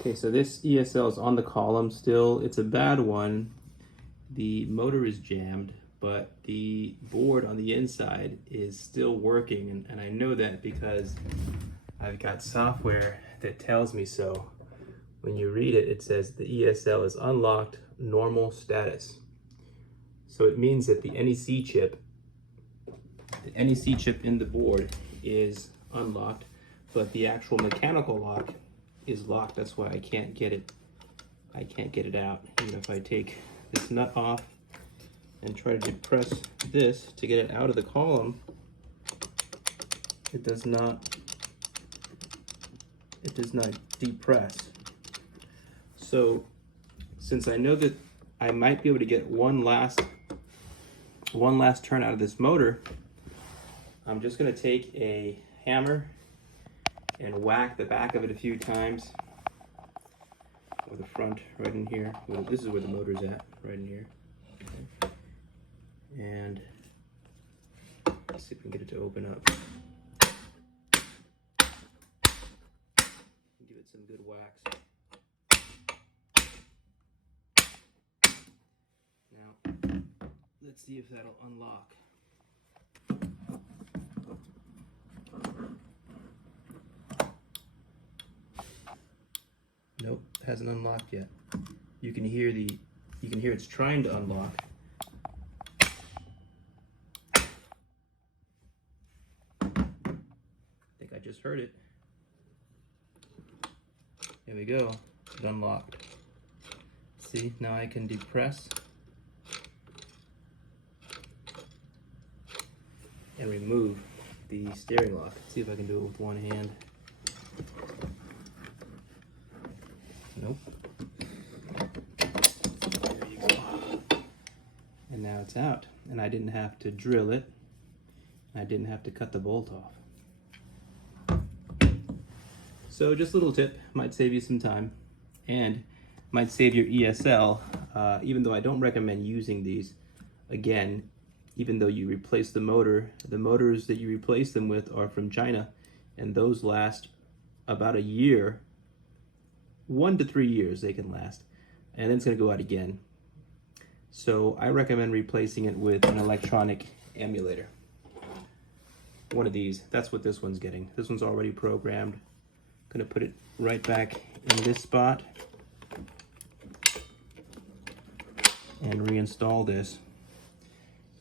Okay, so this ESL is on the column still. It's a bad one. The motor is jammed, but the board on the inside is still working, and I know that because I've got software that tells me so. When you read it, it says the ESL is unlocked, normal status. So it means that the NEC chip in the board is unlocked, but the actual mechanical lock is locked. That's why I can't get it out. Even if I take this nut off and try to depress this to get it out of the column, it does not depress. So since I know that I might be able to get one last turn out of this motor, I'm just going to take a hammer and whack the back of it a few times, or the front right in here. Well, this is where the motor's at, right in here. Okay. And let's see if we can get it to open up. Give it some good whacks. Now, let's see if that'll unlock. Nope, hasn't unlocked yet. You can hear it's trying to unlock. I think I just heard it. There we go, it unlocked. See, now I can depress and remove the steering lock. Let's see if I can do it with one hand. Nope. There you go. And now it's out. And I didn't have to drill it. I didn't have to cut the bolt off. So just a little tip, might save you some time and might save your ESL, even though I don't recommend using these. Again, even though you replace the motor, the motors that you replace them with are from China, and those last about a year. 1 to 3 years they can last, and then it's going to go out again. So I recommend replacing it with an electronic emulator. One of these. That's what this one's getting. This one's already programmed. Going to put it right back in this spot and reinstall this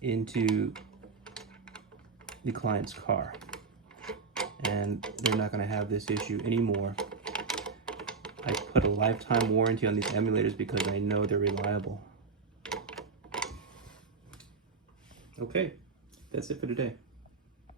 into the client's car, and they're not going to have this issue anymore. I put a lifetime warranty on these emulators because I know they're reliable. Okay, that's it for today.